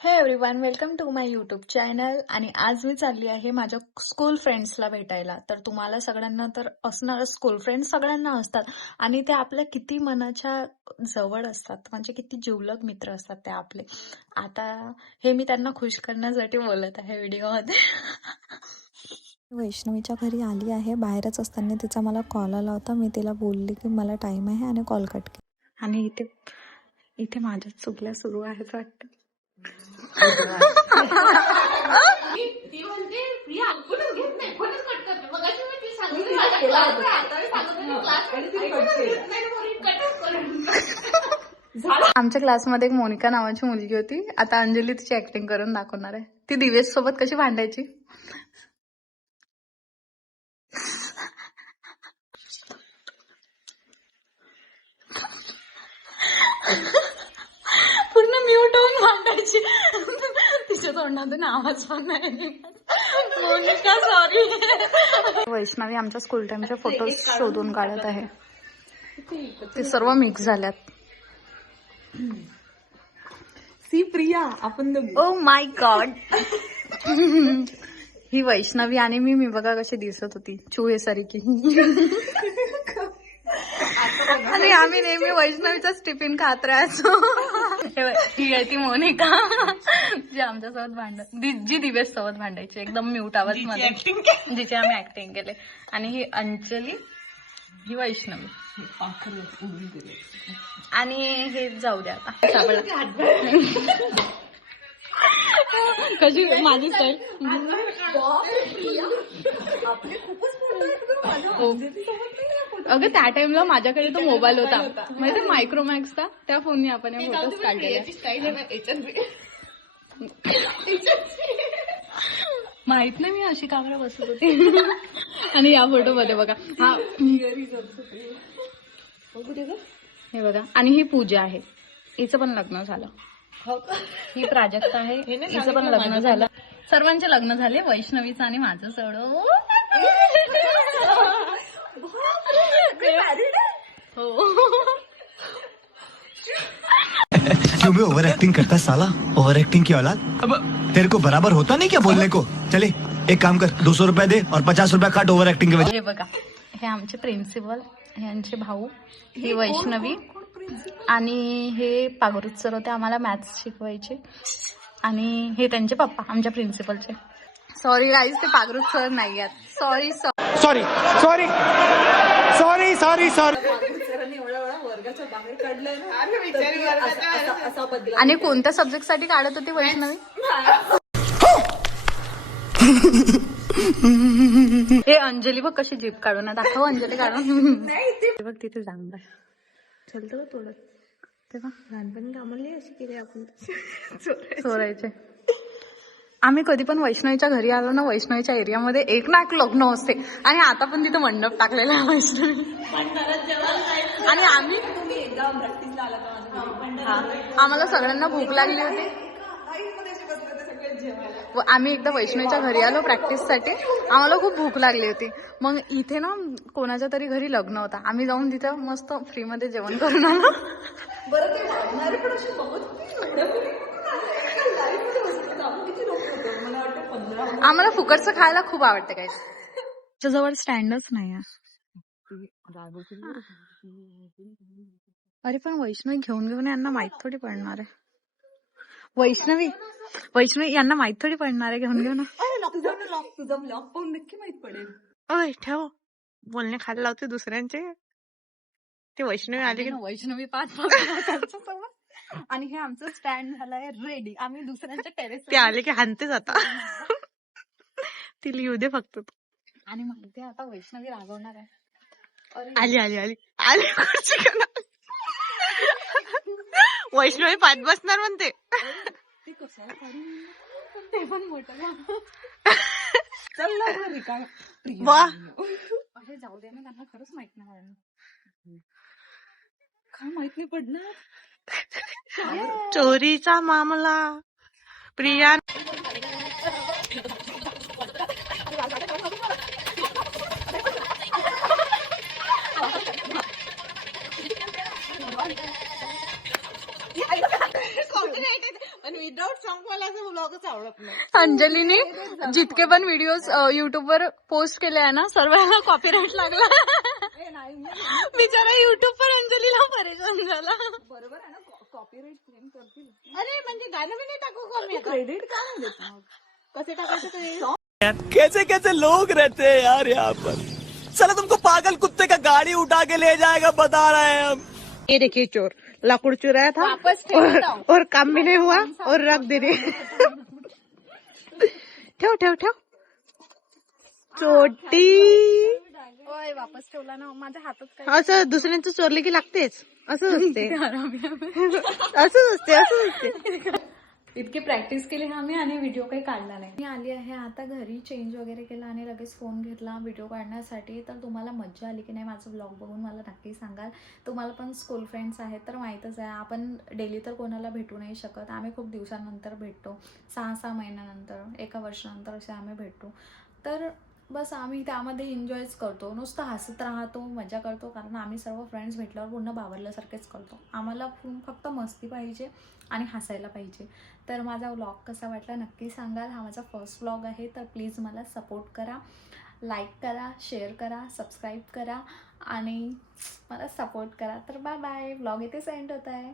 हे everyone, welcome to my YouTube channel. आणि आज मी चालली आहे माझ्या स्कूल फ्रेंड्सला भेटायला. तर तुम्हाला सगळ्यांना तर असणार, स्कूल फ्रेंड्स सगळ्यांना असतात आणि ते आपल्या किती मनाच्या जवळ असतात, म्हणजे किती जिवलग मित्र असतात ते आपले. आता हे मी त्यांना खुश करण्यासाठी बोलत आहे व्हिडिओमध्ये. वैष्णवीच्या घरी आली आहे. बाहेरच असताना तिचा मला कॉल आला होता. मी तिला बोलली की मला टाइम आहे आणि कॉल कट केला. आणि इथे इथे माझ्या चुकल्या सुरू आहेत वाटतं. ती म्हणते प्रिया फोनच घेत नाही, फोनच कट करते. मग अशी मी ती सांगितलं माझ्या क्लास आहे, आता मी सांगत होते क्लास आणि ती फोनच घेत नाही म्हणून कटच करून. आमच्या क्लासमध्ये एक मोनिका नावाची मुलगी होती. आता अंजली तिची ऍक्टिंग करून दाखवणार आहे. ती दिवेश सोबत कशी भांडायची. पूर्ण म्यूट होऊन भांडायची. तिच्या तोंडातून आवाज पण नाही. मोनिका सॉरी. वैष्णवी आमच्या स्कूल टाइमचे फोटोज शोधून काढत आहे. ते सर्व मिक्स झाल्यात. सी प्रिया आपण ओ माय गॉड. ही वैष्णवी आणि मी बघा कशी दिसत होती, चुहेसारखी. आणि आम्ही नेहमी वैष्णवीचाच टिफिन खात राहायचो. ही आहे ती मोनिका, जी आमच्यासोबत जी दिवेश सोबत भांडायची एकदम म्यूट आवाज मध्ये, जिचे आम्ही ऍक्टिंग केले. आणि ही अंजली, ही वैष्णवी. आणि हे जाऊ द्या आता. कशी माझी स्टाईल. अगं त्या टाइमला माझ्याकडे तो मोबाईल होता, माहिती मायक्रोमॅक्सचा. त्या फोनने आपण हे फोटोज काढलेले. माहित नाही मी अशी कामरा बसत होती. आणि या फोटो मध्ये बघा, हा हे बघा. आणि ही पूजा आहे, हिचं पण लग्न झालं. ही प्राजक्ता आहे, हिचं पण लग्न झालं. सर्वांचे लग्न झाले, वैष्णवीचं आणि माझं सोडून. हो. क्यों भी ओवर एक्टिंग करता है साला, ओवर एक्टिंग की औलाद. अब तेरे को बराबर होता नहीं क्या बोलने को. चले एक काम कर, 200 रुपया दे और 50 रुपया काट ओवर एक्टिंग के वजह. हे बघा, हे आमचे प्रिन्सिपल, हे आमचे भाऊ, ही वैष्णवी. आणि हे पागरुत सर होते, आम्हाला मॅथ्स शिकवायचे. आणि हे त्यांचे पप्पा, आमच्या प्रिन्सिपलचे. सॉरी गाईज, ते पागरुत सर नाही आहेत. Sorry sorry sorry sorry sorry sorry. वर्गाच्या बाहेर काढलंय ना. आणि कोणत्या सब्जेक्ट साठी काढत होती वैष्णवी. हे अंजली बघ कशी जीप काढून आहे, दाखव अंजली काढून. बघ तिथे जांभळा चलतं का थोडं. तेव्हा लहानपणी कामाला अशी केली आपण. चोरायचे. आम्ही कधी पण वैष्णवीच्या घरी आलो ना, वैष्णवीच्या एरियामध्ये एक ना एक लग्न असते. आणि आता पण तिथे मंडप टाकलेला आहे वैष्णवी. आणि आम्ही आम्हाला सगळ्यांना भूक लागली होती. आम्ही एकदा वैष्णवीच्या घरी आलो प्रॅक्टिससाठी. आम्हाला खूप भूक लागली होती. मग इथे ना कोणाच्या तरी घरी लग्न होता. आम्ही जाऊन तिथे मस्त फ्री मध्ये जेवण करून आलो. आम्हाला फुकटचं खायला खूप आवडतं. काय त्याच्याजवळ स्टँडच नाही आहे. अरे पण वैष्णवी घेऊन यांना माहित थोडी पडणार आहे. वैष्णवी यांना माहित थोडी पडणार आहे घेऊन. तुझा ब्लॉग पाहून नक्की माहित पडेल. ओय ठेव, बोलणे खायला लावते दुसऱ्यांचे. ते वैष्णवी आली की वैष्णवी पाच. आणि हे आमचं स्टँड झालंय रेडी. आम्ही दुसऱ्यांच्या टेरेस ते आले की हानतेच आता. ती लिहू दे फक्त. आणि माहिती आता वैष्णवी रागवणार आहे. आली आली आली आली खुर्ची खाणार. वैष्णवी पाच बसणार म्हणते. ते कशाला काढून ते पण मोठं. चल ना रिकाम. वा, अरे जाऊ दे ना, त्यांना खरंच माहित नाही. काय माहित नाही पडणार. चोरीचा मामला. प्रिया आणि विदाऊट सॉन्ग मला असं व्लॉगच आवडत नाही. अंजलीने जितके पण व्हिडिओज युट्यूबवर पोस्ट केले आहे ना सर्वांना कॉपीराईट लागला. बिचारा युट्यूब पर अंजलीला परेशान झाला. बरोबर आहे ना, कॉपीराईट क्लेम करतील. अरे म्हणजे गाणं बी नाही टाकू का मी आता? क्रेडिट का नाही देत मग? कसे टाकायचं ते? कैसे कैसे लोग रहते हैं यार यहाँ पर. साला तुमको पागल कुत्ते का गाड़ी उठा के ले जाएगा बता रहे हैं हम. ये देखिए चोर लाकूड चुराया था और काम भी नहीं हुआ और रख दे रहे. ठेव ठेव ठेव चोटी. ओय वापस ठेवला ना माझ्या हातात काय. असं दुसऱ्यांचं चोरले की लागतेच. असंच असते असंच असते. इतकी प्रॅक्टिस केली ना मी आणि व्हिडिओ काही काढला नाही. मी आली आहे आता घरी, चेंज वगैरे केला आणि लगेच फोन घेतला व्हिडिओ काढण्यासाठी. तर तुम्हाला मज्जा आली की नाही माझं ब्लॉग बघून मला नक्की सांगाल. तुम्हाला पण स्कूल फ्रेंड्स आहेत तर माहीतच आहे, आपण डेली तर कोणाला भेटू नाही शकत. आम्ही खूप दिवसानंतर भेटतो, 6-6 महिन्यानंतर, 1 वर्षानंतर असे आम्ही भेटतो. तर बस आम्ही त्यामध्ये एन्जॉयच करतो, नुसतं हसत राहतो, मजा करतो. कारण आम्ही सर्व फ्रेंड्स भेटल्यावर पूर्ण बावरल्यासारखेच करतो. आम्हाला फक्त मस्ती पाहिजे आणि हसायला पाहिजे. तर माझा व्लॉग कसा वाटला नक्की सांगाल. हा माझा फर्स्ट व्लॉग आहे तर प्लीज मला सपोर्ट करा, लाईक करा, शेअर करा, सबस्क्राईब करा आणि मला सपोर्ट करा. तर बाय बाय. व्लॉग इथे एंड होत आहे.